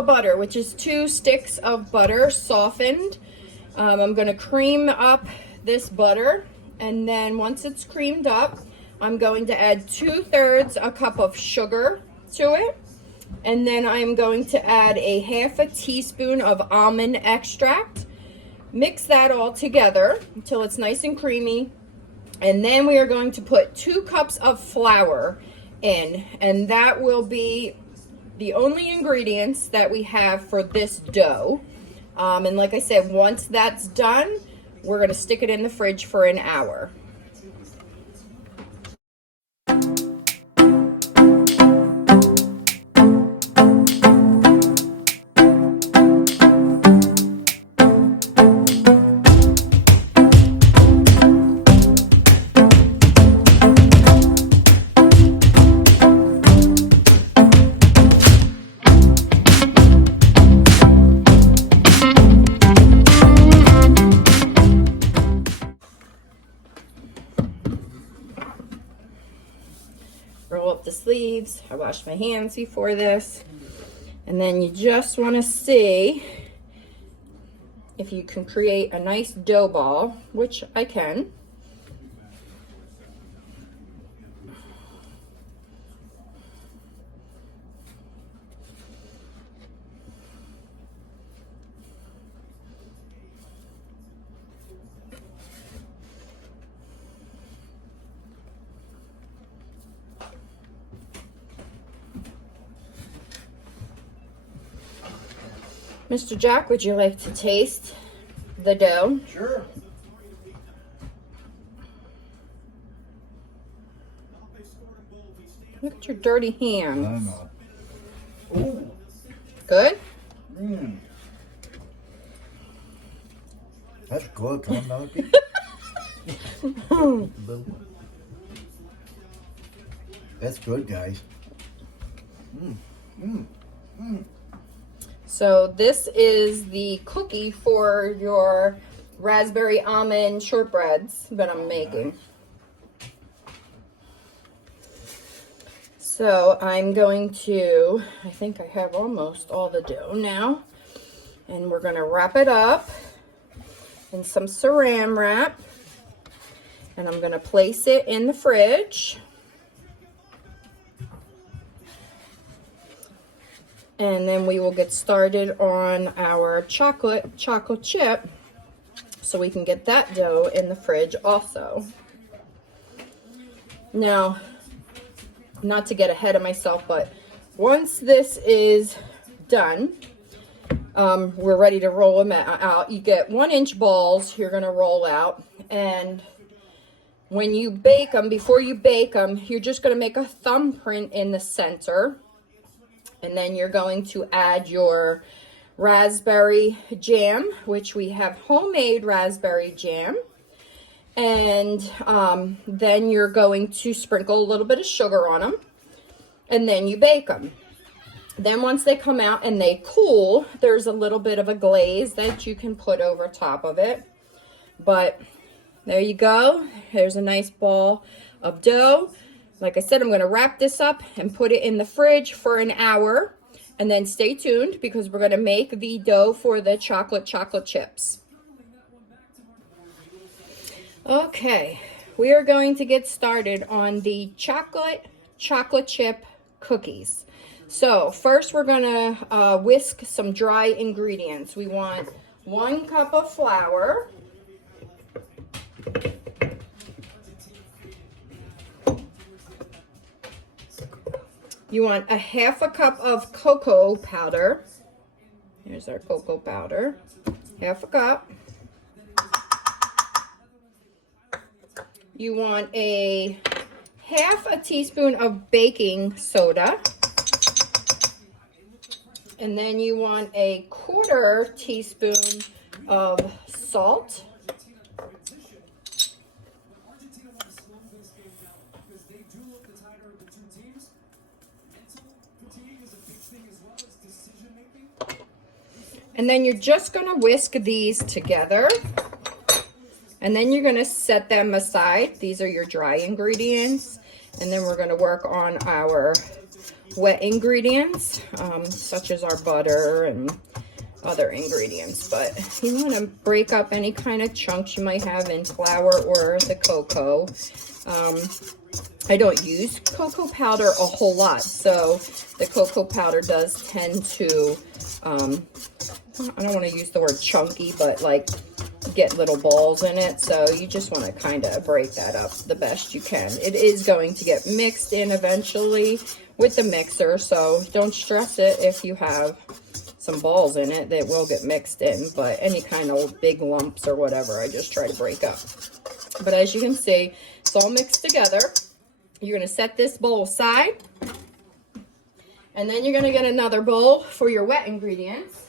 of butter, which is 2 sticks of butter softened. I'm going to cream up this butter, and then once it's creamed up, I'm going to add 2/3 a cup of sugar to it, and then I'm going to add a 1/2 teaspoon of almond extract. Mix that all together until it's nice and creamy, and then we are going to put 2 cups of flour in, and that will be the only ingredients that we have for this dough. And like I said, once that's done, we're going to stick it in the fridge for an hour. Roll up the sleeves. I washed my hands before this. And then you just want to see if you can create a nice dough ball, which I can. Mr. Jack, would you like to taste the dough? Sure. Look at your dirty hands. I know. Ooh. Good? Mm. That's good. Can I have another piece? That's good, guys. Mm. Mm. Mm. So this is the cookie for your raspberry almond shortbreads that I'm making. So I'm going to, I think I have almost all the dough now. And we're going to wrap it up in some saran wrap. And I'm going to place it in the fridge. And then we will get started on our chocolate chip, so we can get that dough in the fridge also. Now, not to get ahead of myself, but once this is done, we're ready to roll them out. You get 1-inch balls you're going to roll out, and when you bake them, before you bake them, you're just going to make a thumbprint in the center. And then you're going to add your raspberry jam, which we have homemade raspberry jam. And then you're going to sprinkle a little bit of sugar on them. And then you bake them. Then once they come out and they cool, there's a little bit of a glaze that you can put over top of it. But there you go. There's a nice ball of dough. Like I said, I'm going to wrap this up and put it in the fridge for an hour. And then stay tuned because we're going to make the dough for the chocolate chips. Okay, we are going to get started on the chocolate chip cookies. So first we're going to whisk some dry ingredients. We want 1 cup of flour. You want a 1/2 cup of cocoa powder. Here's our cocoa powder. 1/2 cup. You want a 1/2 teaspoon of baking soda. And then you want a 1/4 teaspoon of salt. And then you're just going to whisk these together. And then you're going to set them aside. These are your dry ingredients. And then we're going to work on our wet ingredients, such as our butter and other ingredients. But you want to break up any kind of chunks you might have in flour or the cocoa. I don't use cocoa powder a whole lot, so the cocoa powder does tend to, I don't want to use the word chunky, but like get little balls in it. So you just want to kind of break that up the best you can. It is going to get mixed in eventually with the mixer, so don't stress it if you have some balls in it. They will get mixed in, but any kind of big lumps or whatever, I just try to break up. But as you can see, it's all mixed together. You're going to set this bowl aside, and then you're going to get another bowl for your wet ingredients.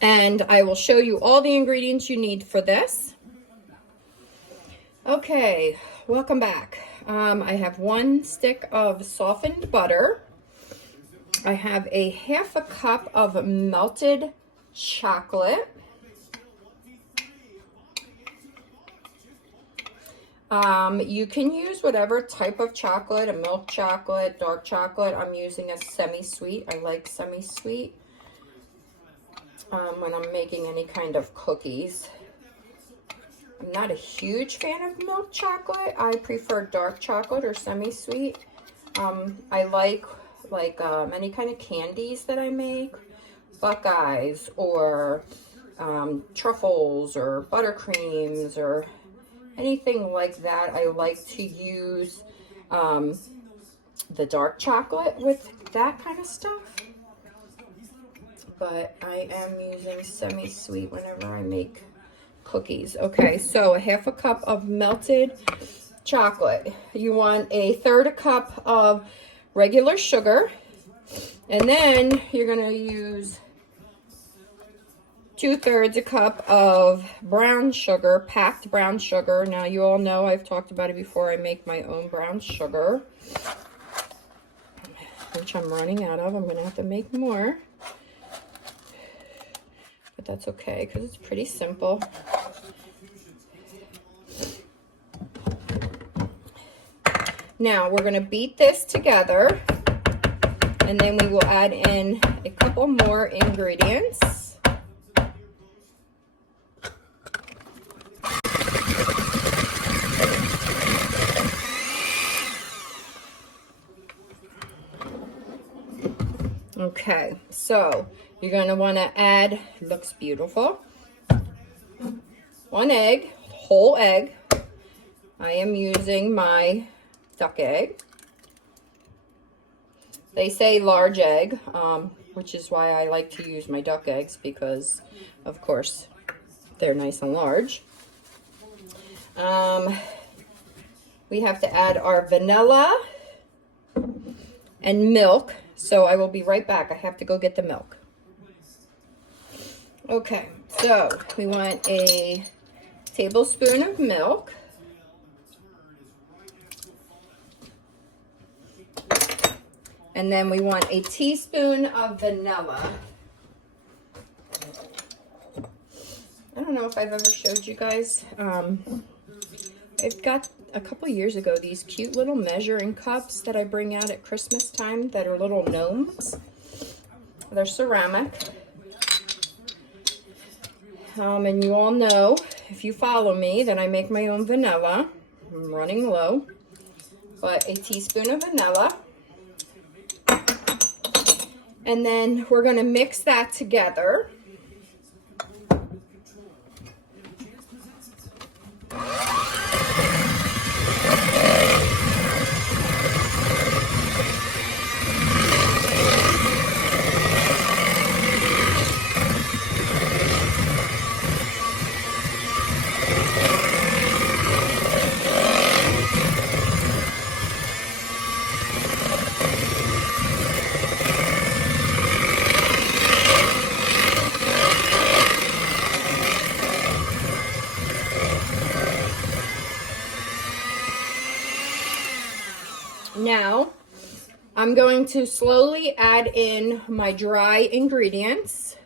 And I will show you all the ingredients you need for this. Okay, welcome back. I have 1 stick of softened butter. I have a half a cup of melted chocolate. You can use whatever type of chocolate, a milk chocolate, dark chocolate. I'm using a semi-sweet. I like semi-sweet when I'm making any kind of cookies. I'm not a huge fan of milk chocolate. I prefer dark chocolate or semi-sweet. I like any kind of candies that I make, Buckeyes or truffles or buttercreams or anything like that. I like to use the dark chocolate with that kind of stuff. But I am using semi-sweet whenever I make cookies. Okay, so a half a cup of melted chocolate. You want a third a cup of regular sugar. And then you're going to use 2/3 a cup of brown sugar, packed brown sugar. Now, you all know I've talked about it before. I make my own brown sugar, which I'm running out of. I'm going to have to make more. But that's okay because it's pretty simple. Now, we're going to beat this together, and then we will add in a couple more ingredients. Okay, so you're going to want to add, looks beautiful, 1 egg, whole egg. I am using my duck egg. They say large egg, which is why I like to use my duck eggs, because of course they're nice and large. We have to add our vanilla and milk, so I will be right back. I have to go get the milk. Okay, so we want a tablespoon of milk. And then we want a teaspoon of vanilla. I don't know if I've ever showed you guys. I've got a couple years ago these cute little measuring cups that I bring out at Christmas time that are little gnomes. They're ceramic. And you all know, if you follow me, that I make my own vanilla. I'm running low. But a teaspoon of vanilla. And then we're going to mix that together. Now, I'm going to slowly add in my dry ingredients,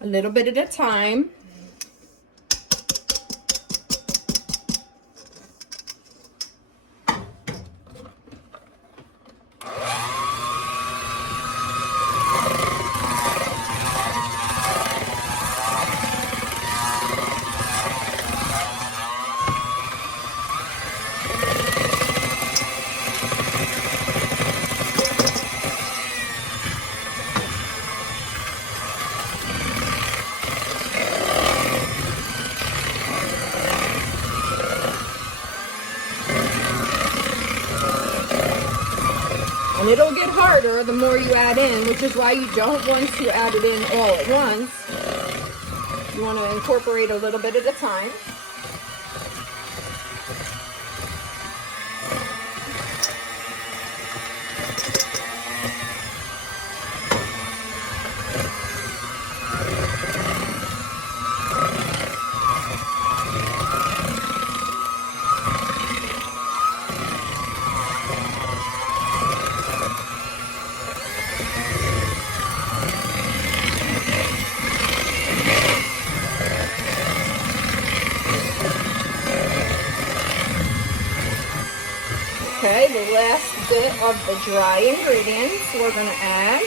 a little bit at a time. And it'll get harder the more you add in, which is why you don't want to add it in all at once. You want to incorporate a little bit at a time. Okay, the last bit of the dry ingredients we're going to add.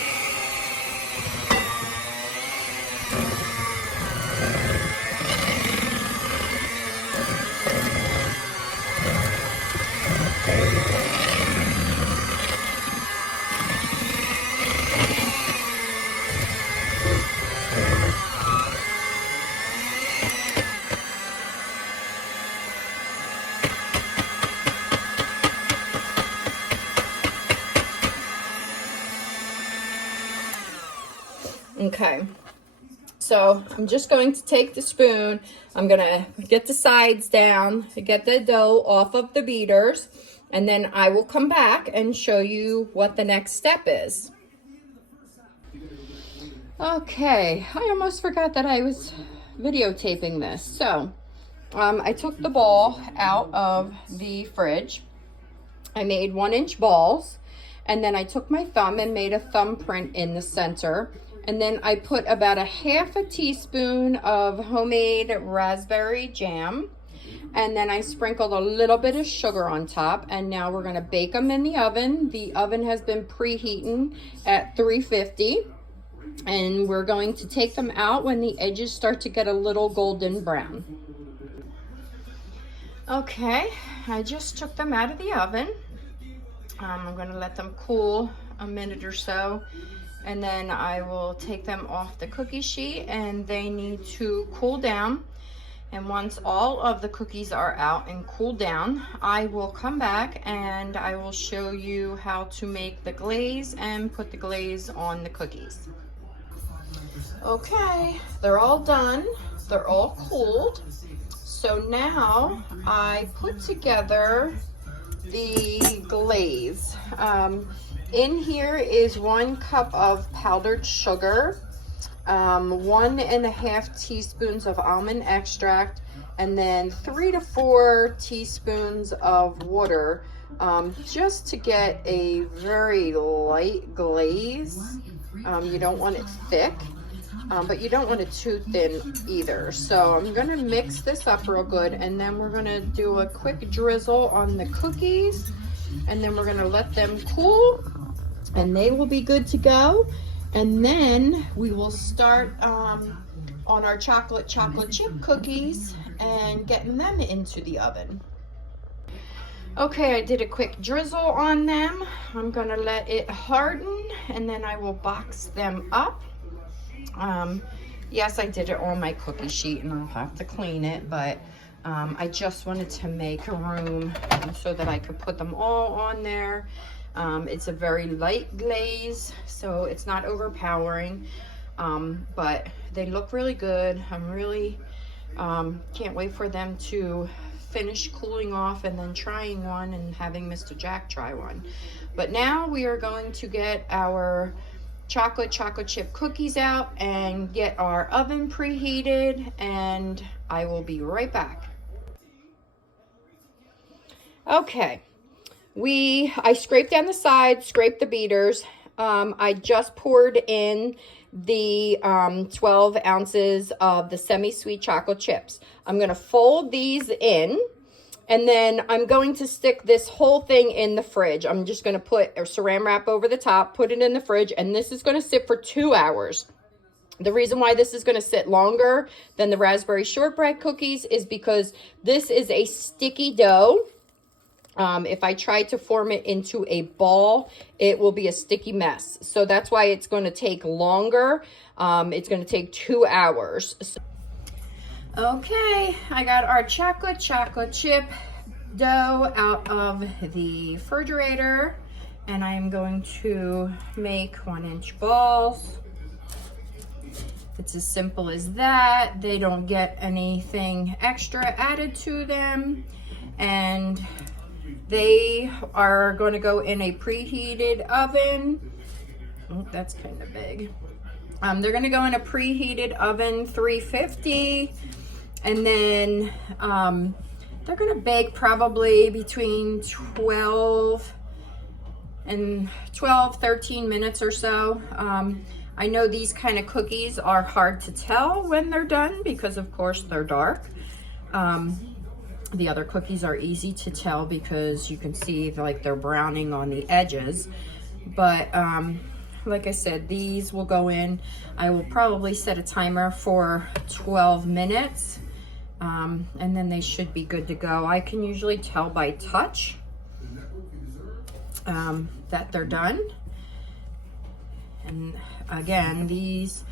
Okay, so I'm just going to take the spoon. I'm going to get the sides down, get the dough off of the beaters, and then I will come back and show you what the next step is. Okay, I almost forgot that I was videotaping this. So, I took the ball out of the fridge. I made 1-inch balls, and then I took my thumb and made a thumbprint in the center. And then I put about 1/2 teaspoon of homemade raspberry jam. And then I sprinkled a little bit of sugar on top. And now we're going to bake them in the oven. The oven has been preheating at 350. And we're going to take them out when the edges start to get a little golden brown. Okay, I just took them out of the oven. I'm going to let them cool a minute or so. And then I will take them off the cookie sheet, and they need to cool down. And once all of the cookies are out and cooled down, I will come back and I will show you how to make the glaze and put the glaze on the cookies. Okay, they're all done. They're all cooled. So now I put together the glaze. In here is 1 cup of powdered sugar, 1.5 teaspoons of almond extract, and then 3 to 4 teaspoons of water, just to get a very light glaze. You don't want it thick, but you don't want it too thin either. So I'm going to mix this up real good, and then we're going to do a quick drizzle on the cookies, and then we're going to let them cool, and they will be good to go. And then we will start on our chocolate chip cookies and getting them into the oven. Okay, I did a quick drizzle on them. I'm going to let it harden, and then I will box them up. Yes, I did it on my cookie sheet, and I'll have to clean it, but I just wanted to make room so that I could put them all on there. It's a very light glaze, so it's not overpowering, but they look really good. I'm really can't wait for them to finish cooling off and then trying one and having Mr. Jack try one. But now we are going to get our chocolate chip cookies out and get our oven preheated, and I will be right back. Okay. I scraped down the sides, scraped the beaters. I just poured in the 12 ounces of the semi-sweet chocolate chips. I'm going to fold these in, and then I'm going to stick this whole thing in the fridge. I'm just going to put a saran wrap over the top, put it in the fridge, and this is going to sit for 2 hours. The reason why this is going to sit longer than the raspberry shortbread cookies is because this is a sticky dough. If I try to form it into a ball, it will be a sticky mess. So that's why it's going to take longer. It's going to take 2 hours. Okay, I got our chocolate chip dough out of the refrigerator, and I am going to make 1-inch balls. It's as simple as that. They don't get anything extra added to them, and they are going to go in a preheated oven. Oh, that's kind of big. They're going to go in a preheated oven, 350, and then they're going to bake probably between 12, 13 minutes or so. I know these kind of cookies are hard to tell when they're done because, of course, they're dark. The other cookies are easy to tell because you can see like they're browning on the edges. But like I said, these will go in. I will probably set a timer for 12 minutes. And then they should be good to go. I can usually tell by touch that they're done. And again, these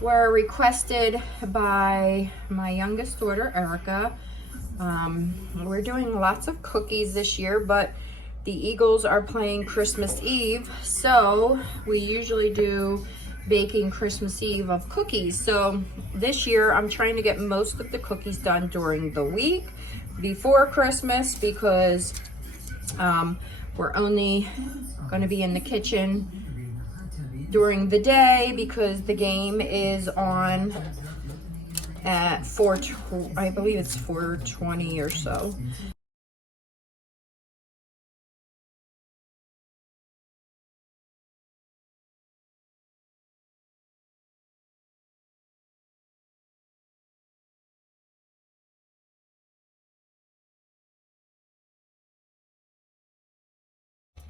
were requested by my youngest daughter, Erica. We're doing lots of cookies this year, but the Eagles are playing Christmas Eve, so we usually do baking Christmas Eve of cookies. So this year I'm trying to get most of the cookies done during the week before Christmas because we're only going to be in the kitchen during the day because the game is on at I believe it's 4:20 or so.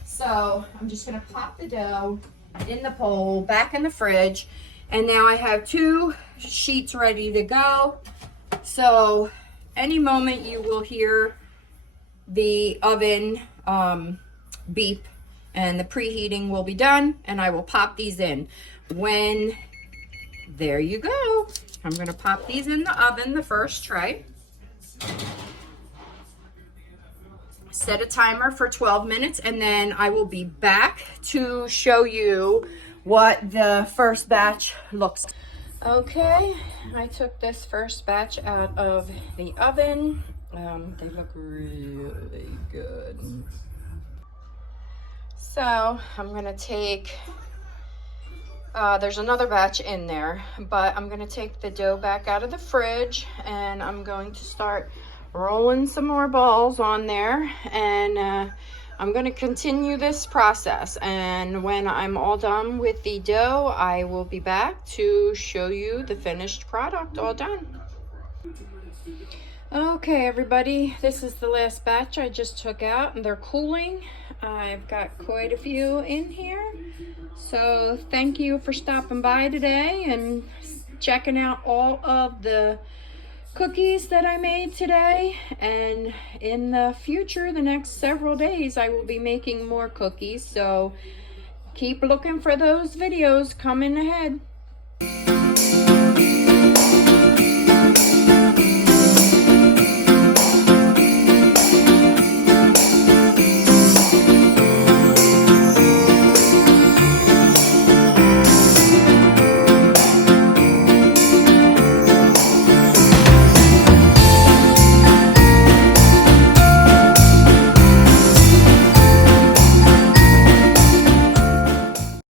So I'm just gonna pop the dough in the bowl, back in the fridge, and now I have 2 sheets ready to go. So any moment you will hear the oven beep and the preheating will be done, and I will pop these in. There you go. I'm gonna pop these in the oven, the first tray. Set a timer for 12 minutes, and then I will be back to show you what the first batch looks like. Okay, I took this first batch out of the oven. They look really good. So I'm gonna take, there's another batch in there, but I'm gonna take the dough back out of the fridge and I'm going to start rolling some more balls on there, and I'm going to continue this process, and when I'm all done with the dough I will be back to show you the finished product all done. Okay everybody, this is the last batch I just took out and they're cooling. I've got quite a few in here, so thank you for stopping by today and checking out all of the cookies that I made today, and in the future, the next several days, I will be making more cookies, so keep looking for those videos coming ahead.